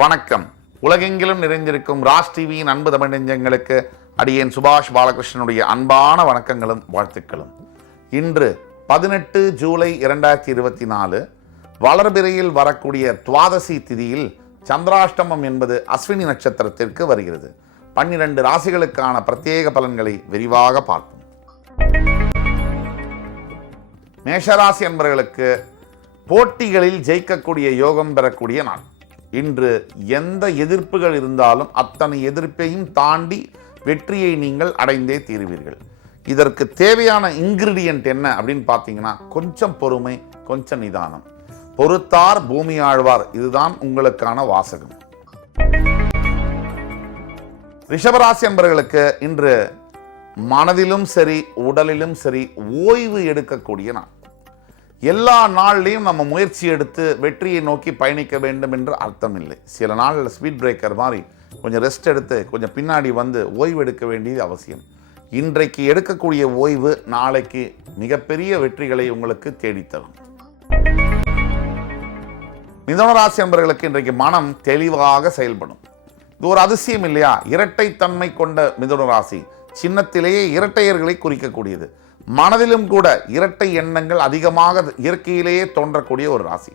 வணக்கம். உலகெங்கிலும் நிறைந்திருக்கும் ராஜ் டிவியின் அன்பு தமிழ் நெஞ்சங்களுக்கு அடியேன் சுபாஷ் பாலகிருஷ்ணனுடைய அன்பான வணக்கங்களும் வாழ்த்துக்களும். இன்று 18 ஜூலை 2024 வளர்பிறையில் வரக்கூடிய துவாதசி திதியில் சந்திராஷ்டமம் என்பது அஸ்வினி நட்சத்திரத்திற்கு வருகிறது. 12 ராசிகளுக்கான பிரத்யேக பலன்களை விரிவாக பார்ப்போம். மேஷராசி என்பவர்களுக்கு போட்டிகளில் ஜெயிக்கக்கூடிய யோகம் பெறக்கூடிய நாள். இன்று எந்த எதிர்ப்புகள் இருந்தாலும் அத்தனை எதிர்ப்பையும் தாண்டி வெற்றியை நீங்கள் அடைந்தே தீருவீர்கள். இதற்கு தேவையான இன்கிரிடியன்ட் என்ன அப்படின்னு பார்த்தீங்கன்னா, கொஞ்சம் பொறுமை, கொஞ்சம் நிதானம். பொறுத்தார் பூமி ஆழ்வார், இதுதான் உங்களுக்கான வாசகம். ரிஷபராசி என்பவர்களுக்கு இன்று மனதிலும் சரி உடலிலும் சரி ஓய்வு எடுக்கக்கூடிய நாள். எல்லா நாள்லையும் நம்ம முயற்சி எடுத்து வெற்றியை நோக்கி பயணிக்க வேண்டும் என்று அர்த்தம் இல்லை. சில நாளில் ஸ்பீட் பிரேக்கர் மாதிரி கொஞ்சம் ரெஸ்ட் எடுத்து கொஞ்சம் பின்னாடி வந்து ஓய்வு எடுக்க வேண்டியது அவசியம். இன்றைக்கு எடுக்கக்கூடிய ஓய்வு நாளைக்கு மிகப்பெரிய வெற்றிகளை உங்களுக்கு தேடித்தரும். மிதுனராசி என்பவர்களுக்கு இன்றைக்கு மனம் தெளிவாக செயல்படும். இது ஒரு அதிசயம் இல்லையா? இரட்டைத்தன்மை கொண்ட மிதுனராசி சின்னத்திலேயே இரட்டையர்களை குறிக்கக்கூடியது. மனதிலும் கூட இரட்டை எண்ணங்கள் அதிகமாக இயற்கையிலேயே தோன்றக்கூடிய ஒரு ராசி.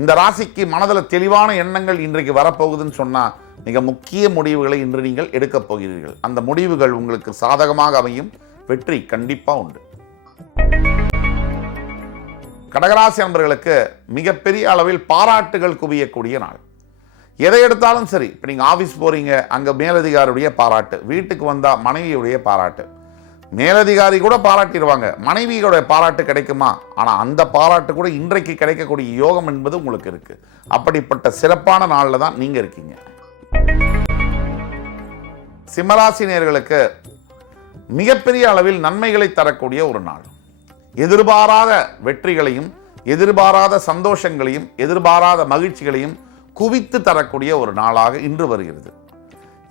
இந்த ராசிக்கு மனதில் தெளிவான எண்ணங்கள் இன்றைக்கு வரப்போகுதுன்னு சொன்னால் மிக முக்கிய முடிவுகளை இன்று நீங்கள் எடுக்கப் போகிறீர்கள். அந்த முடிவுகள் உங்களுக்கு சாதகமாக அமையும். வெற்றி கண்டிப்பாக உண்டு. கடகராசி நண்பர்களுக்கு மிகப்பெரிய அளவில் பாராட்டுகள் குவியக்கூடிய நாள். எதை எடுத்தாலும் சரி, இப்போ நீங்கள் ஆஃபீஸ் போகிறீங்க, அங்கே மேலதிகாரியுடைய பாராட்டு, வீட்டுக்கு வந்தால் மனைவியுடைய பாராட்டு, மேலதிகாரி கூட பாராட்டிடுவாங்க, மனைவியோட பாராட்டு கிடைக்குமா? ஆனால் அந்த பாராட்டு கூட இன்றைக்கு கிடைக்கக்கூடிய யோகம் என்பது உங்களுக்கு இருக்கு. அப்படிப்பட்ட சிறப்பான நாளில் தான் நீங்க இருக்கீங்க. சிம்மராசி நேயர்களுக்கு மிகப்பெரிய அளவில் நன்மைகளை தரக்கூடிய ஒரு நாள். எதிர்பாராத வெற்றிகளையும் எதிர்பாராத சந்தோஷங்களையும் எதிர்பாராத மகிழ்ச்சிகளையும் குவித்து தரக்கூடிய ஒரு நாளாக இன்று வருகிறது.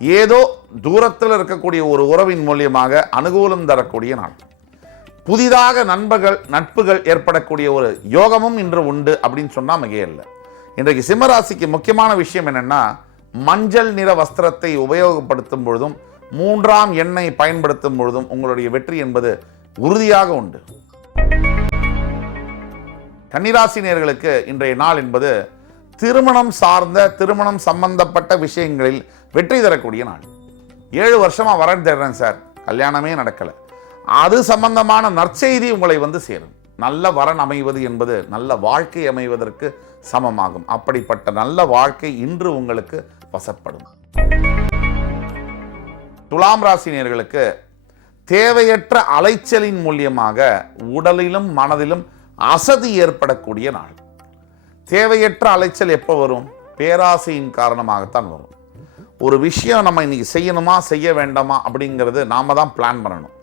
ஏதோ தூரத்தில் இருக்கக்கூடிய ஒரு உறவின் மூலியமாக அனுகூலம் தரக்கூடிய நாள். புதிதாக நட்புகள் ஏற்படக்கூடிய ஒரு யோகமும் இன்று உண்டு அப்படின்னு சொன்னால் மிகையல்ல. இன்றைக்கு சிம்மராசிக்கு முக்கியமான விஷயம் என்னன்னா, மஞ்சள் நிற வஸ்திரத்தை உபயோகப்படுத்தும் பொழுதும் 3ஆம் எண்ணை பயன்படுத்தும் பொழுதும் உங்களுடைய வெற்றி என்பது உறுதியாக உண்டு. கன்னிராசி நேயர்களுக்கு இன்றைய நாள் என்பது திருமணம் சம்பந்தப்பட்ட விஷயங்களில் வெற்றி தரக்கூடிய நாள். 7 வருஷமா வரன் தேடுறேன் சார், கல்யாணமே நடக்கலை, அது சம்பந்தமான நற்செய்தி உங்களை வந்து சேரும். நல்ல வரன் அமைவது என்பது நல்ல வாழ்க்கை அமைவதற்கு சமமாகும். அப்படிப்பட்ட நல்ல வாழ்க்கை இன்று உங்களுக்கு வசப்படும். துலாம் ராசி நேயர்களுக்கு தேவையற்ற அலைச்சலின் மூலியமாக உடலிலும் மனதிலும் அசதி ஏற்படக்கூடிய நாள். தேவையற்ற அலைச்சல் எப்போ வரும்? பேராசையின் காரணமாகத்தான் வரும். ஒரு விஷயம் நம்ம இன்னைக்கு செய்யணுமா செய்ய வேண்டாமா அப்படிங்கிறது நாம தான் பிளான் பண்ணணும்.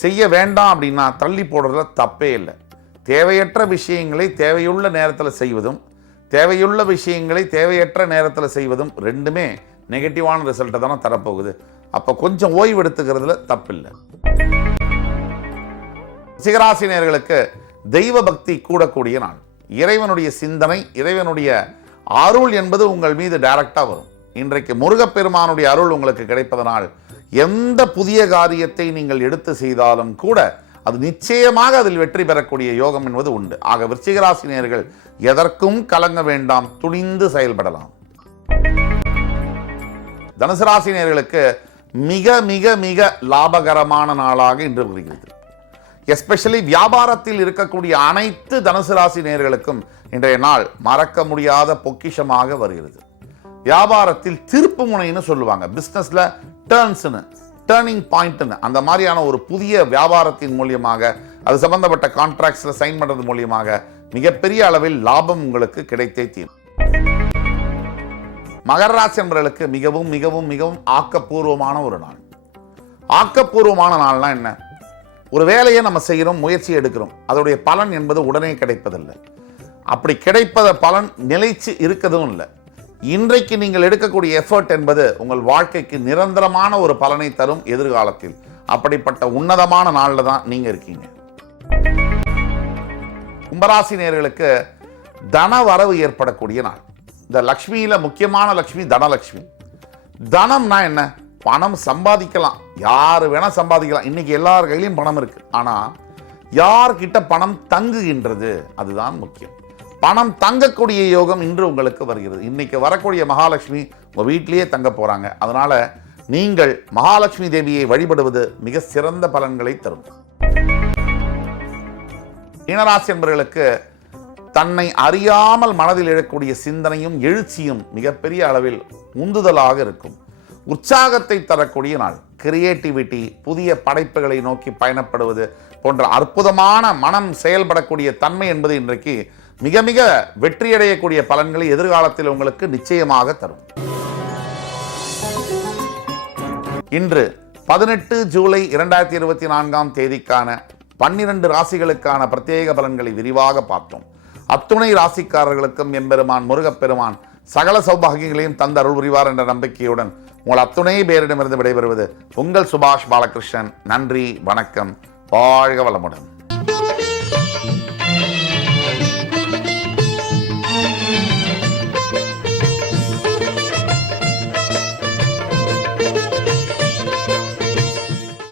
செய்ய வேண்டாம் அப்படின்னா தள்ளி போடுறதுல தப்பே இல்லை. தேவையற்ற விஷயங்களை தேவையுள்ள நேரத்தில் செய்வதும் தேவையுள்ள விஷயங்களை தேவையற்ற நேரத்தில் செய்வதும் ரெண்டுமே நெகட்டிவான ரிசல்ட்டை தானே தரப்போகுது. அப்போ கொஞ்சம் ஓய்வு எடுத்துக்கிறதுல தப்பில்லை. சிகராசி நேயர்களுக்கு தெய்வ பக்தி கூடக்கூடிய நாள். இறைவனுடைய சிந்தனை, இறைவனுடைய அருள் என்பது உங்கள் மீது டைரக்டாக வரும். இன்றைக்கு முருகப்பெருமானுடைய அருள் உங்களுக்கு கிடைப்பதனால் எந்த புதிய காரியத்தை நீங்கள் எடுத்து செய்தாலும் கூட அது நிச்சயமாக அதில் வெற்றி பெறக்கூடிய யோகம் என்பது உண்டு. ஆக விருச்சிகராசி நேயர்கள் எதற்கும் கலங்க வேண்டாம், துணிந்து செயல்படலாம். தனுசு ராசி நேயர்களுக்கு மிக மிக மிக லாபகரமான நாளாக இன்று வருகிறது. எஸ்பெஷலி வியாபாரத்தில் இருக்கக்கூடிய அனைத்து தனுசு ராசி நேயர்களுக்கும் இன்றைய நாள் மறக்க முடியாத பொக்கிஷமாக வருகிறது. வியாபாரத்தில் திருப்பு முனைன்னு சொல்லுவாங்க, பிஸ்னஸ்ல டேர்னிங் பாயிண்ட்னு, அந்த மாதிரியான ஒரு புதிய வியாபாரத்தின் மூலியமாக அது சம்பந்தப்பட்ட கான்ட்ராக்ட்ஸ்ல சைன் பண்றது மூலியமாக மிகப்பெரிய அளவில் லாபம் உங்களுக்கு கிடைத்தே தீரும். மகர ராசி என்பவர்களுக்கு மிகவும் மிகவும் மிகவும் ஆக்கப்பூர்வமான ஒரு நாள். ஆக்கப்பூர்வமான நாள்னா என்ன? ஒரு வேலையை நம்ம செய்கிறோம், முயற்சி எடுக்கிறோம், அதோடைய பலன் என்பது உடனே கிடைப்பதில்லை. அப்படி கிடைப்பத பலன் நிலைச்சு இருக்கதும் இல்லை. இன்றைக்கு நீங்கள் எடுக்கக்கூடிய எஃபர்ட் என்பது உங்கள் வாழ்க்கைக்கு நிரந்தரமான ஒரு பலனை தரும் எதிர்காலத்தில். அப்படிப்பட்ட உன்னதமான நாளில் தான் நீங்க இருக்கீங்க. கும்பராசி நேயர்களுக்கு தன வரவு ஏற்படக்கூடிய நாள். இந்த லக்ஷ்மியில முக்கியமான லக்ஷ்மி தனலக்ஷ்மி. தனம்னா என்ன? பணம் சம்பாதிக்கலாம், யாரு வேணா சம்பாதிக்கலாம். இன்னைக்கு எல்லார் கையிலையும் பணம் இருக்கு. ஆனா யார்கிட்ட பணம் தங்குகின்றது, அதுதான் முக்கியம். பணம் தங்கக்கூடிய யோகம் இன்று உங்களுக்கு வருகிறது. இன்னைக்கு வரக்கூடிய மகாலட்சுமி உங்க வீட்டிலேயே தங்க போறாங்க. அதனால நீங்கள் மகாலட்சுமி தேவியை வழிபடுவது மிக சிறந்த பலன்களை தரும். மீனராசி என்பவர்களுக்கு தன்னை அறியாமல் மனதில் எழக்கூடிய சிந்தனையும் எழுச்சியும் மிகப்பெரிய அளவில் உந்துதலாக இருக்கும். உற்சாகத்தை தரக்கூடிய நாள். கிரியேட்டிவிட்டி, புதிய படைப்புகளை நோக்கி பயணப்படுவது போன்ற அற்புதமான மனம் செயல்படக்கூடிய தன்மை என்பது இன்றைக்கு மிக மிக வெற்றியடையக்கூடிய பலன்களை எதிர்காலத்தில் உங்களுக்கு நிச்சயமாக தரும். இன்று 18 ஜூலை 2024 தேதிக்கான 12 ராசிகளுக்கான பிரத்யேக பலன்களை விரிவாக பார்த்தோம். அத்துணை ராசிக்காரர்களுக்கும் எம்பெருமான் முருகப்பெருமான் சகல சௌபாகியங்களையும் தந்த அருள் புரிவார் என்ற நம்பிக்கையுடன் உங்கள் அத்துணை பேரிடமிருந்து விடைபெறுவது உங்கள் சுபாஷ் பாலகிருஷ்ணன். நன்றி, வணக்கம், வாழ்க வளமுடன்.